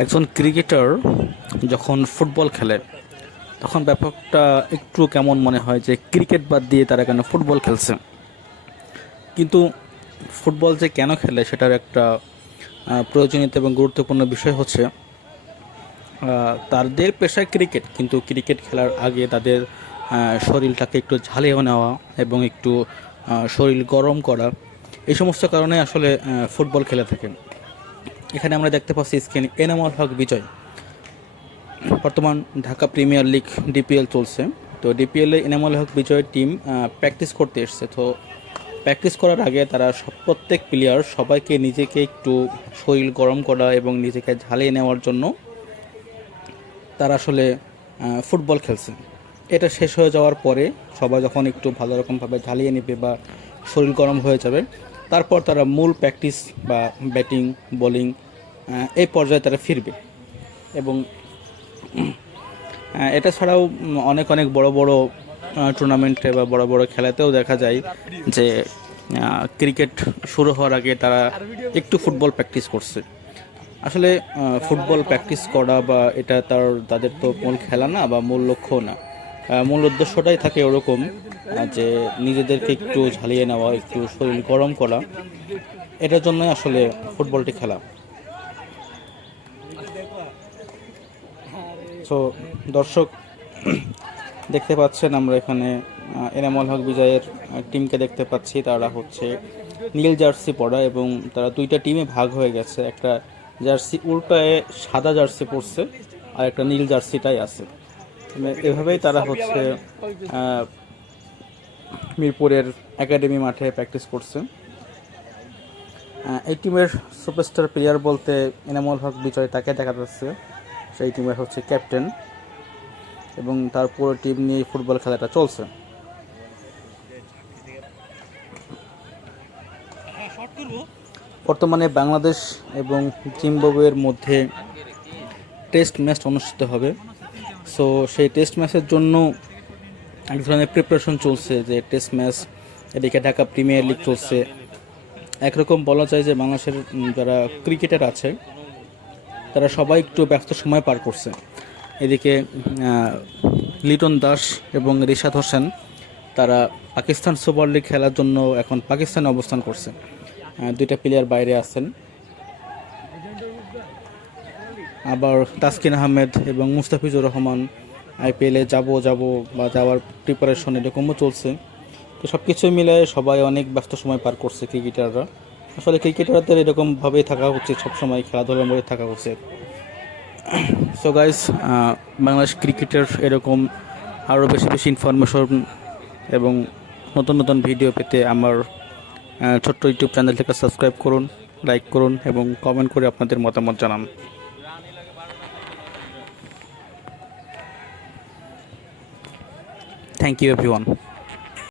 একজন ক্রিকেটার যখন ফুটবল খেলে তখন ব্যাপারটা একটু কেমন মনে হয় যে ক্রিকেট বাদ দিয়ে তারা কেন ফুটবল খেলছে। কিন্তু ফুটবল যে কেন খেলে সেটার একটা প্রয়োজনীয়তা এবং গুরুত্বপূর্ণ বিষয় হচ্ছে তাদের পেশায় ক্রিকেট, কিন্তু ক্রিকেট খেলার আগে তাদের শরীরটাকে একটু ঝালিয়ে নেওয়া এবং একটু শরীর গরম করা, এই সমস্ত কারণে আসলে ফুটবল খেলে থাকেন। এখানে আমরা দেখতে পাচ্ছি স্ক্রিনে এনামুল হক বিজয়। বর্তমান ঢাকা প্রিমিয়ার লিগ ডিপিএল চলছে। তো ডিপিএলে এনামুল হক বিজয়ের টিম প্র্যাকটিস করতে এসছে। তো প্র্যাকটিস করার আগে তারা প্রত্যেক প্লেয়ার সবাইকে নিজেকে একটু শরীর গরম করা এবং নিজেকে ঝালিয়ে নেওয়ার জন্য তারা আসলে ফুটবল খেলছে। এটা শেষ হয়ে যাওয়ার পরে সবাই যখন একটু ভালো রকমভাবে ঝালিয়ে নেবে বা শরীর গরম হয়ে যাবে, তারপর তারা মূল প্র্যাকটিস বা ব্যাটিং বোলিং এই পর্যায়ে তারা ফিরবে। এবং এটা ছাড়াও অনেক অনেক বড় বড় টুর্নামেন্টে বা বড় বড় খেলাতেও দেখা যায় যে ক্রিকেট শুরু হওয়ার আগে তারা একটু ফুটবল প্র্যাকটিস করছে। আসলে ফুটবল প্র্যাকটিস করা বা এটা তাদের তো মূল খেলা না বা মূল লক্ষ্য না। মূল উদ্দেশ্যটাই থাকে ওরকম যে নিজেদেরকে একটু ঝালিয়ে নেওয়া, একটু শরীর গরম করা, এটার জন্যই আসলে ফুটবলটি খেলা। সো দর্শক, দেখতে পাচ্ছেন আমরা এখানে এনামুল হক বিজয়ের টিমকে দেখতে পাচ্ছি। তারা হচ্ছে নীল জার্সি পরা এবং তারা দুইটা টিমে ভাগ হয়ে গেছে। একটা জার্সি উল্টায় সাদা জার্সি পরছে আর একটা নীল জার্সিটাই আছে। এভাবেই তারা হচ্ছে মিরপুরের একাডেমি মাঠে প্র্যাকটিস করছে। এই টিমের সুপারস্টার প্লেয়ার বলতে এনামুল হক বিজয়, তাকে দেখা যাচ্ছে। সেই টিমের হচ্ছে ক্যাপ্টেন এবং তার পুরো টিম নিয়ে ফুটবল খেলাটা চলছে। বর্তমানে বাংলাদেশ এবং জিম্বাবুয়ের মধ্যে টেস্ট ম্যাচ অনুষ্ঠিত হবে। সো সেই টেস্ট ম্যাচের জন্য এক ধরনের প্রিপারেশন চলছে, যে টেস্ট ম্যাচ, এদিকে ঢাকা প্রিমিয়ার লিগ চলছে। একরকম বলা যায় যে বাংলাদেশের যারা ক্রিকেটার আছে তারা সবাই একটু ব্যস্ত সময় পার করছে। এদিকে লিটন দাস এবং রিশাদ হোসেন তারা পাকিস্তান সুপার লিগ খেলার জন্য এখন পাকিস্তানে অবস্থান করছে। দুইটা প্লেয়ার বাইরে আছেন। আবার তাসকিন আহমেদ এবং মুস্তাফিজুর রহমান আইপিএলে যাব বা যাওয়ার প্রিপারেশন এরকমও চলছে। তো সব কিছুই মিলে সবাই অনেক ব্যস্ত সময় পার করছে ক্রিকেটাররা। আসলে ক্রিকেটারদের এরকমভাবেই থাকা উচিত, সবসময় খেলাধুলার মধ্যে থাকা উচিত। সো গাইস, বাংলাদেশ ক্রিকেটের এরকম আরও বেশি বেশি ইনফরমেশন এবং নতুন নতুন ভিডিও পেতে আমার ছোট্ট ইউটিউব চ্যানেলটিকে সাবস্ক্রাইব করুন, লাইক করুন এবং কমেন্ট করে আপনাদের মতামত জানান। Thank you everyone.